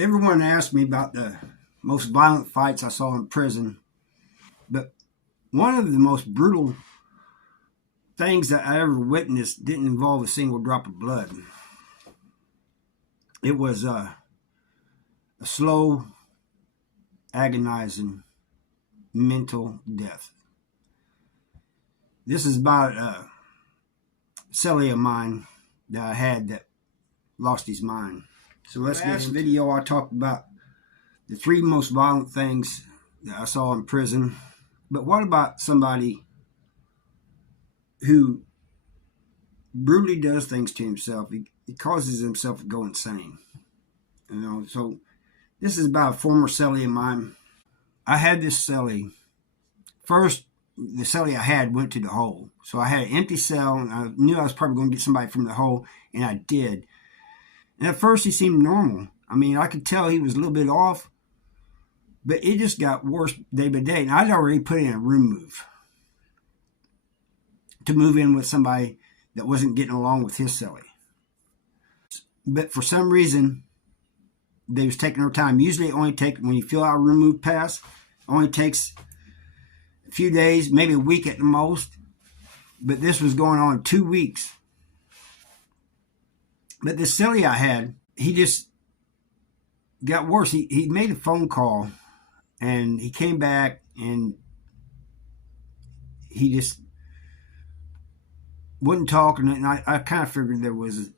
Everyone asked me about the most violent fights I saw in prison, but one of the most brutal things that I ever witnessed didn't involve a single drop of blood. It was a slow, agonizing mental death. This is about a celly of mine that I had that lost his mind. So let's get into video. I talked about the three most violent things that I saw in prison. But what about somebody who brutally does things to himself? He causes himself to go insane. So this is about a former celly of mine. I had this celly. First, the celly I had went to the hole. So I had an empty cell, and I knew I was probably going to get somebody from the hole, and I did. And at first, he seemed normal. I mean, I could tell he was a little bit off, but it just got worse day by day. And I'd already put in a room move to move in with somebody that wasn't getting along with his celly. But for some reason, they was taking their time. Usually it only takes, when you fill out a room move pass, it only takes a few days, maybe a week at the most. But this was going on 2 weeks. But the celly I had, he just got worse. He made a phone call, and he came back, and he just wouldn't talk. And I kind of figured there was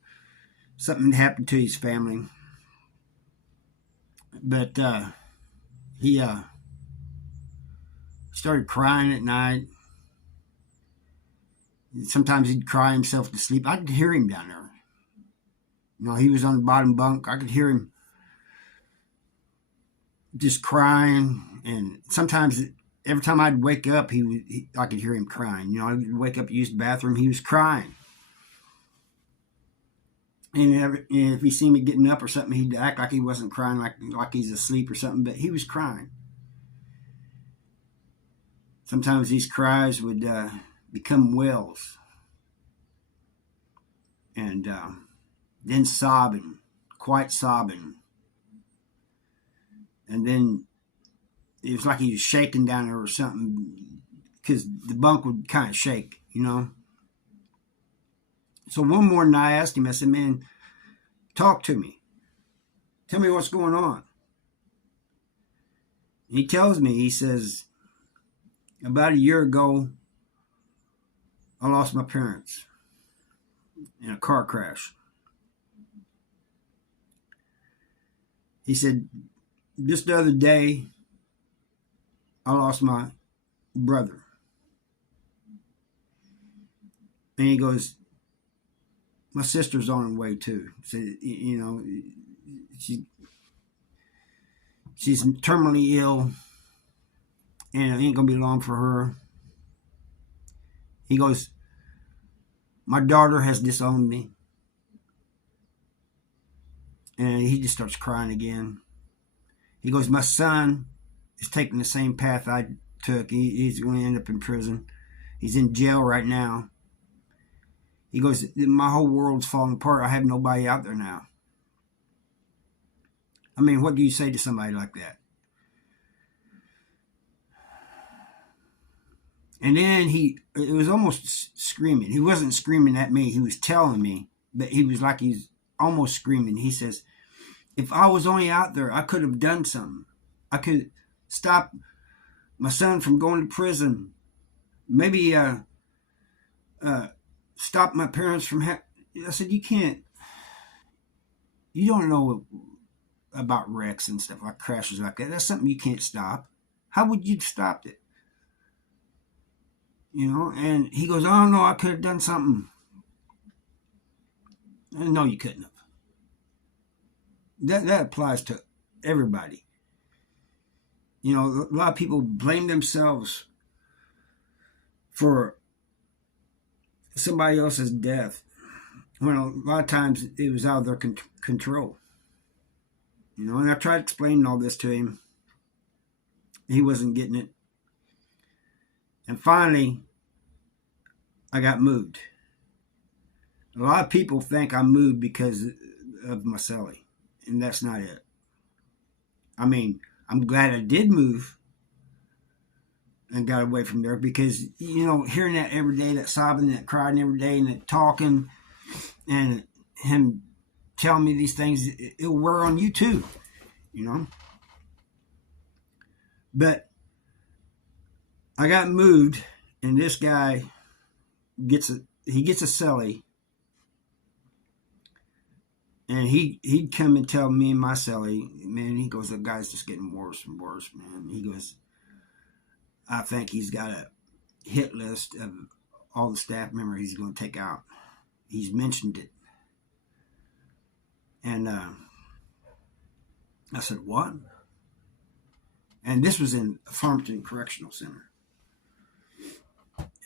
something happened to his family. But he started crying at night. Sometimes he'd cry himself to sleep. I could hear him down there. He was on the bottom bunk. I could hear him just crying. And sometimes, every time I'd wake up, I could hear him crying. I'd wake up, use the bathroom, he was crying. And if he seen me getting up or something, he'd act like he wasn't crying, like he's asleep or something, but he was crying. Sometimes these cries would become wails. And then sobbing, quite sobbing. And then it was like he was shaking down there or something, because the bunk would kind of shake, So one morning I asked him, I said, man, talk to me. Tell me what's going on. And he tells me, he says, about a year ago, I lost my parents in a car crash. He said, just the other day, I lost my brother. And he goes, my sister's on her way too. So, she's terminally ill, and it ain't gonna be long for her. He goes, my daughter has disowned me. And he just starts crying again. He goes, my son is taking the same path I took. He's going to end up in prison. He's in jail right now. He goes, my whole world's falling apart. I have nobody out there now. I mean, what do you say to somebody like that? And then it was almost screaming. He wasn't screaming at me. He was telling me, but he was like he's almost screaming. He says, if I was only out there, I could have done something. I could stop my son from going to prison. Maybe stop my parents from I said, you can't. You don't know about wrecks and stuff, like crashes like that. That's something you can't stop. How would you stop it? And he goes, oh no, I could have done something. And no, you couldn't have. That applies to everybody. A lot of people blame themselves for somebody else's death. When a lot of times it was out of their control. And I tried explaining all this to him. He wasn't getting it. And finally, I got moved. A lot of people think I moved because of my celly, and that's not it. I mean, I'm glad I did move and got away from there, because, hearing that every day, that sobbing, that crying every day, and that talking, and him telling me these things, it'll wear on you too, But I got moved, and this guy gets a celly, and he'd come and tell me and my celly, man, he goes, the guy's just getting worse and worse, man. He goes, I think he's got a hit list of all the staff members he's going to take out. He's mentioned it. And I said, what? And this was in Farmington Correctional Center.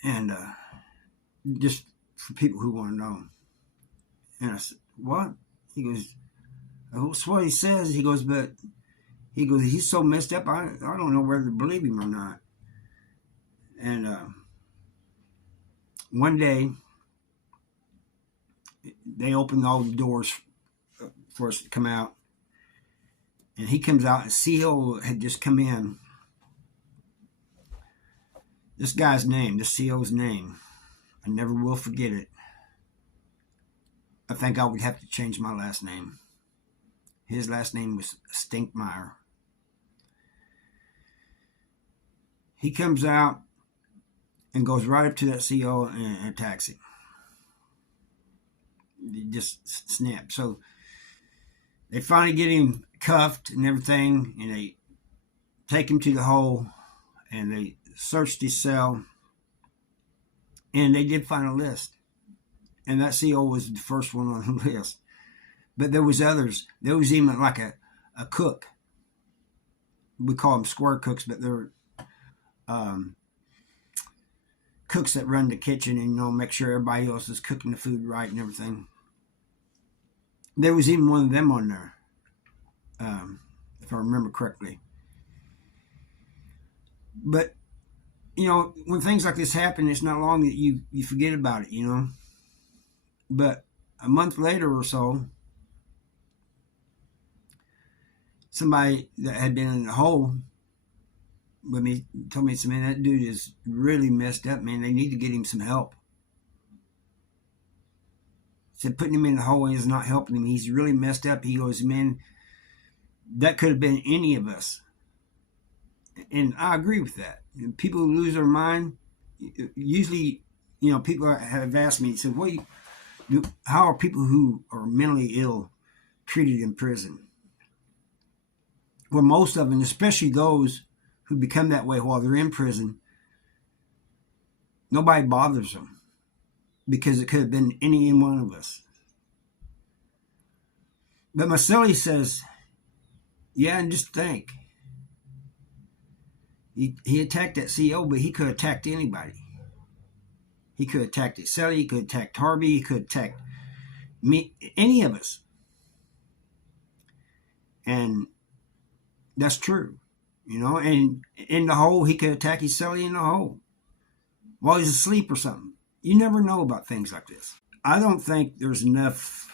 And just for people who want to know. And I said, what? He goes, that's what he says. He goes, but he's so messed up, I don't know whether to believe him or not. And one day, they opened all the doors for us to come out. And he comes out, and CO had just come in. This guy's name, this CO's name, I never will forget it. I think I would have to change my last name. His last name was Stinkmeyer. He comes out and goes right up to that CO and attacks him. He just snapped. So they finally get him cuffed and everything, and they take him to the hole, and they searched his cell, and they did find a list. And that CO was the first one on the list. But there was others. There was even like a cook. We call them square cooks, but they're cooks that run the kitchen and, make sure everybody else is cooking the food right and everything. There was even one of them on there, if I remember correctly. But, when things like this happen, it's not long that you forget about it, But a month later or so, somebody that had been in the hole with me told me, man, that dude is really messed up, man. They need to get him some help. Said putting him in the hole is not helping him. He's really messed up. He goes, man, that could have been any of us. And I agree with that. People who lose their mind, usually, people have asked me, said, how are people who are mentally ill treated in prison? Well, most of them, especially those who become that way while they're in prison, nobody bothers them, because it could have been any one of us. But my celly says, yeah, and just think. He attacked that CO, but he could have attacked anybody. He could have attacked his celly, he could have attacked Harvey, he could have attacked me, any of us. And that's true, and in the hole, he could attack his celly in the hole while he's asleep or something. You never know about things like this. I don't think there's enough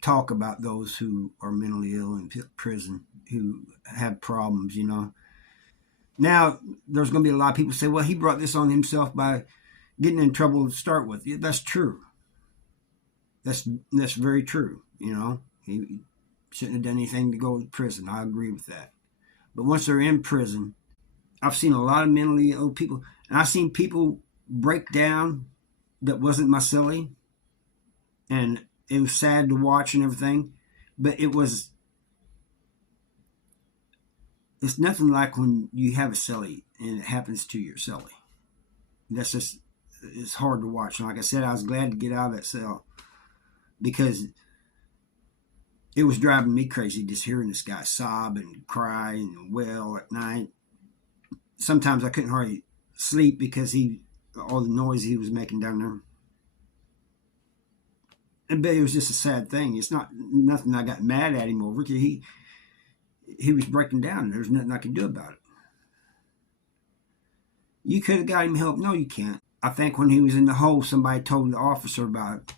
talk about those who are mentally ill in prison, who have problems, Now, there's going to be a lot of people who say, well, he brought this on himself by getting in trouble to start with. Yeah, that's true. That's very true, He shouldn't have done anything to go to prison. I agree with that. But once they're in prison, I've seen a lot of mentally ill people, and I've seen people break down that wasn't my celly, and it was sad to watch and everything, but it's nothing like when you have a celly and it happens to your celly. It's hard to watch. And like I said, I was glad to get out of that cell, because it was driving me crazy just hearing this guy sob and cry and wail at night. Sometimes I couldn't hardly sleep because all the noise he was making down there. But it was just a sad thing. It's nothing I got mad at him over. He was breaking down. There's nothing I could do about it. You could have got him help. No, you can't. I think when he was in the hole, somebody told the officer about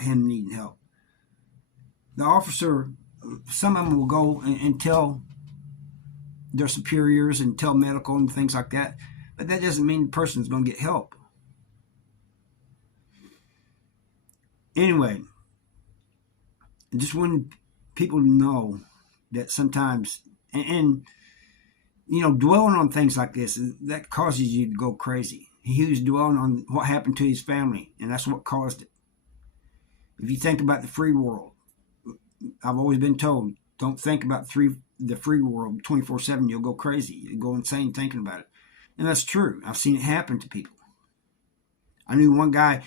him needing help. The officer some of them will go and tell their superiors and tell medical and things like that, but that doesn't mean the person's going to get help. Anyway, I just want people to know that sometimes, and dwelling on things like this, that causes you to go crazy. He was dwelling on what happened to his family, and that's what caused it. If you think about the free world, I've always been told, don't think about the free world 24/7. You'll go crazy. You'll go insane thinking about it. And that's true. I've seen it happen to people. I knew one guy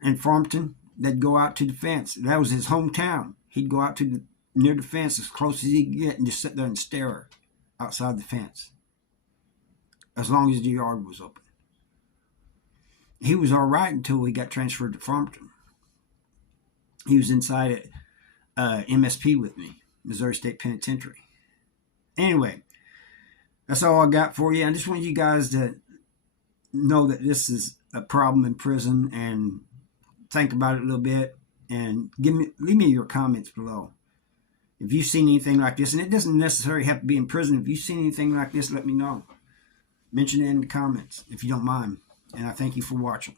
in Farmington that'd go out to the fence. That was his hometown. He'd go out to near the fence as close as he could get and just sit there and stare outside the fence as long as the yard was open. He was all right until he got transferred to Farmington. He was inside at MSP with me, Missouri State Penitentiary. Anyway, that's all I got for you. I just want you guys to know that this is a problem in prison, and think about it a little bit, and leave me your comments below. If you've seen anything like this, and it doesn't necessarily have to be in prison. If you've seen anything like this, let me know. Mention it in the comments if you don't mind. And I thank you for watching.